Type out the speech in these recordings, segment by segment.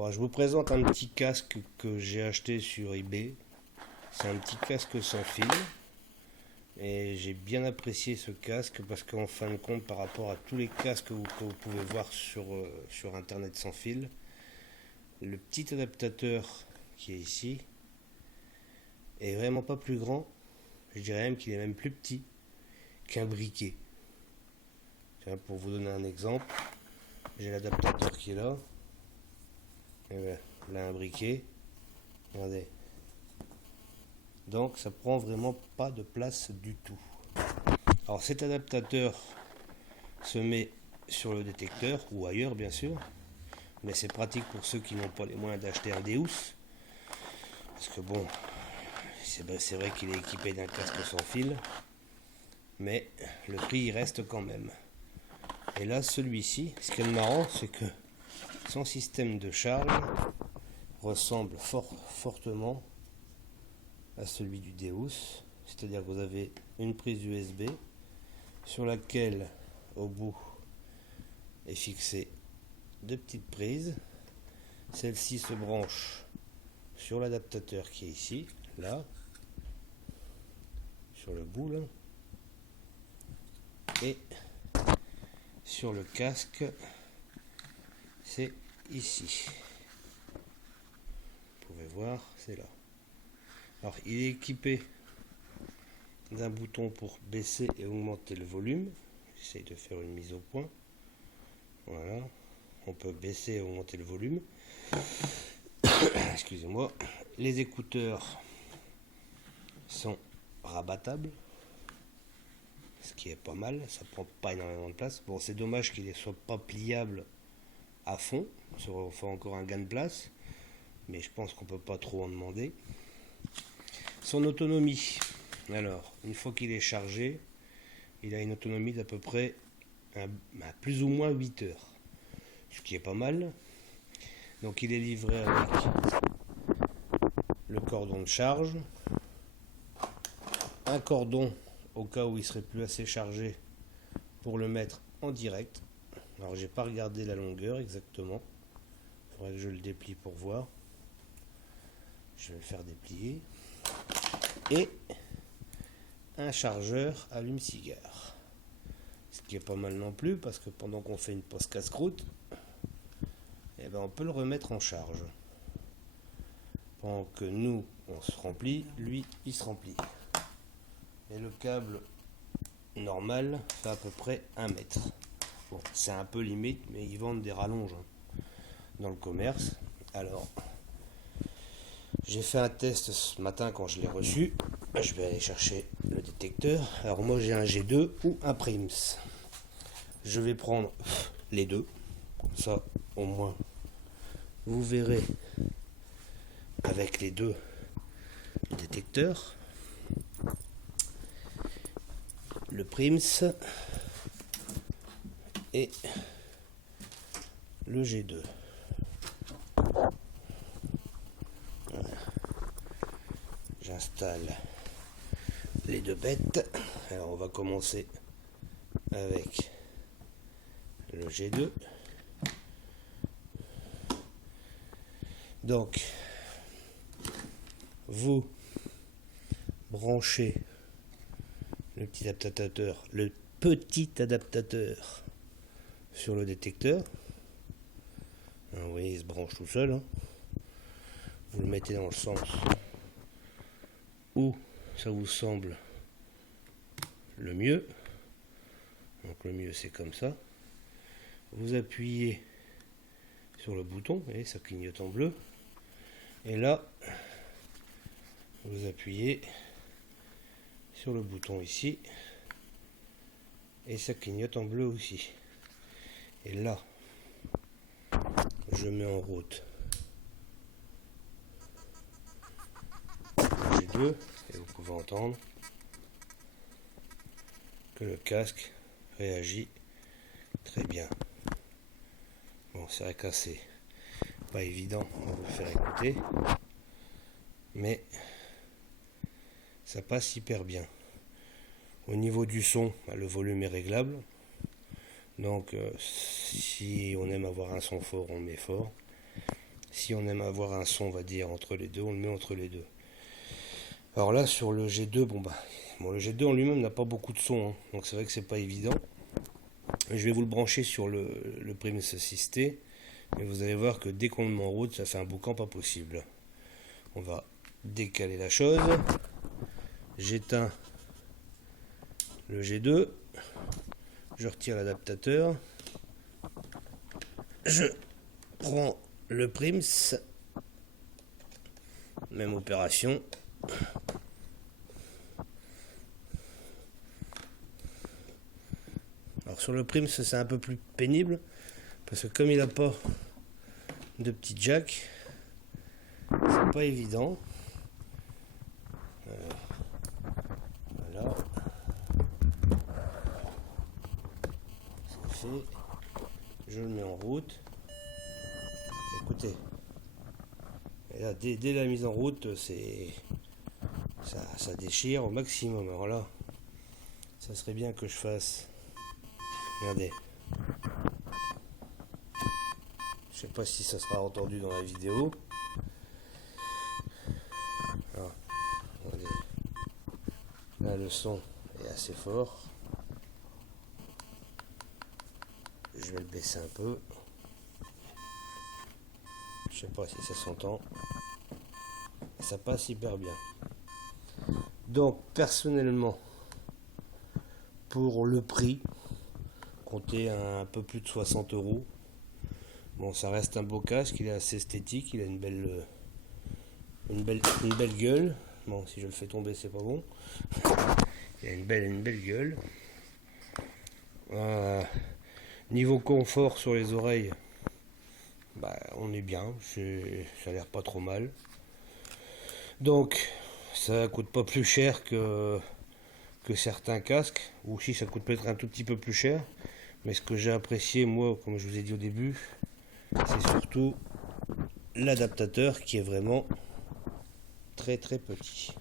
Bon, je vous présente un petit casque que j'ai acheté sur eBay. C'est un petit casque sans fil. Et j'ai bien apprécié ce casque parce qu'en fin de compte, par rapport à tous les casques que vous pouvez voir sur internet sans fil, le petit adaptateur qui est ici est vraiment pas plus grand. Je dirais même qu'il est même plus petit qu'un briquet. Tiens, pour vous donner un exemple, j'ai l'adaptateur qui est là. Et là un briquet. Regardez. Donc ça prend vraiment pas de place du tout. Alors cet adaptateur se met sur le détecteur ou ailleurs bien sûr, mais c'est pratique pour ceux qui n'ont pas les moyens d'acheter un Deus, parce que bon, c'est vrai qu'il est équipé d'un casque sans fil, mais le prix il reste quand même. Et là celui-ci, ce qui est marrant, c'est que son système de charge ressemble fortement à celui du Deus, c'est-à-dire que vous avez une prise USB sur laquelle au bout est fixé deux petites prises. Celle-ci se branche sur l'adaptateur qui est ici, là, sur le bout là, et sur le casque c'est ici. Vous pouvez voir, c'est là. Alors il est équipé d'un bouton pour baisser et augmenter le volume. J'essaye de faire une mise au point. Voilà, on peut baisser et augmenter le volume. Excusez-moi. Les écouteurs sont rabattables, ce qui est pas mal, ça prend pas énormément de place. Bon, c'est dommage qu'il ne soit pas pliable à fond, ça aurait fait encore un gain de place, mais je pense qu'on peut pas trop en demander. Son autonomie, alors une fois qu'il est chargé, il a une autonomie d'à peu près plus ou moins 8 heures, ce qui est pas mal. Donc il est livré avec le cordon de charge, un cordon au cas où il serait plus assez chargé pour le mettre en direct. Alors j'ai pas regardé la longueur exactement, il faudrait que je le déplie pour voir. Je vais le faire déplier. Et un chargeur allume-cigare, ce qui est pas mal non plus, parce que pendant qu'on fait une pause casse-croûte, eh ben on peut le remettre en charge. Pendant que nous on se remplit, lui il se remplit. Et le câble normal fait à peu près 1 mètre. Bon, c'est un peu limite, mais ils vendent des rallonges dans le commerce. Alors j'ai fait un test ce matin quand je l'ai reçu. Je vais aller chercher le détecteur. Alors moi j'ai un G2 ou un Prims. Je vais prendre les deux. Comme ça au moins vous verrez avec les deux détecteurs. Le Prims et le G2. Voilà. J'installe les deux bêtes. Alors on va commencer avec le G2. Donc vous branchez le petit adaptateur sur le détecteur. Alors, vous voyez, il se branche tout seul, hein. Vous le mettez dans le sens où ça vous semble le mieux. Donc le mieux c'est comme ça. Vous appuyez sur le bouton et ça clignote en bleu. Et là, vous appuyez sur le bouton ici et ça clignote en bleu aussi. Et là, je mets en route G2 et vous pouvez entendre que le casque réagit très bien. Bon, c'est vrai que c'est pas évident de vous le faire écouter, mais ça passe hyper bien. Au niveau du son, le volume est réglable. Donc si on aime avoir un son fort, on met fort. Si on aime avoir un son, on va dire, entre les deux, on le met entre les deux. Alors là, sur le G2, bon, le G2 en lui-même n'a pas beaucoup de son, hein, donc c'est vrai que c'est pas évident. Je vais vous le brancher sur le Prims 6T, et vous allez voir que dès qu'on le met en route, ça fait un boucan pas possible. On va décaler la chose. J'éteins le G2. Je retire l'adaptateur. Je prends le Prims. Même opération. Alors sur le Prims, c'est un peu plus pénible parce que comme il n'a pas de petit jack, c'est pas évident. Voilà. C'est fait. Je le mets en route. Écoutez. Et là, dès la mise en route, ça déchire au maximum. Alors là, ça serait bien que je fasse. Regardez. Je sais pas si ça sera entendu dans la vidéo. Alors, regardez. Là, le son est assez fort. Je vais le baisser un peu. Je sais pas si ça s'entend. Ça passe hyper bien. Donc, personnellement, pour le prix, comptez un peu plus de 60 €. Bon, ça reste un beau casque, il est assez esthétique, il a une belle gueule. Bon, si je le fais tomber, c'est pas bon. Il a une belle gueule. Niveau confort sur les oreilles, on est bien, ça a l'air pas trop mal. Donc, ça coûte pas plus cher que certains casques, ou si ça coûte peut-être un tout petit peu plus cher. Mais ce que j'ai apprécié, moi, comme je vous ai dit au début, c'est surtout l'adaptateur qui est vraiment très petit.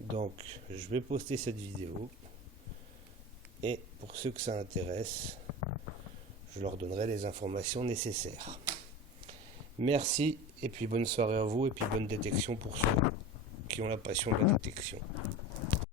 Donc, je vais poster cette vidéo. Et pour ceux que ça intéresse, je leur donnerai les informations nécessaires. Merci, et puis bonne soirée à vous, et puis bonne détection pour ceux qui ont la passion de la détection.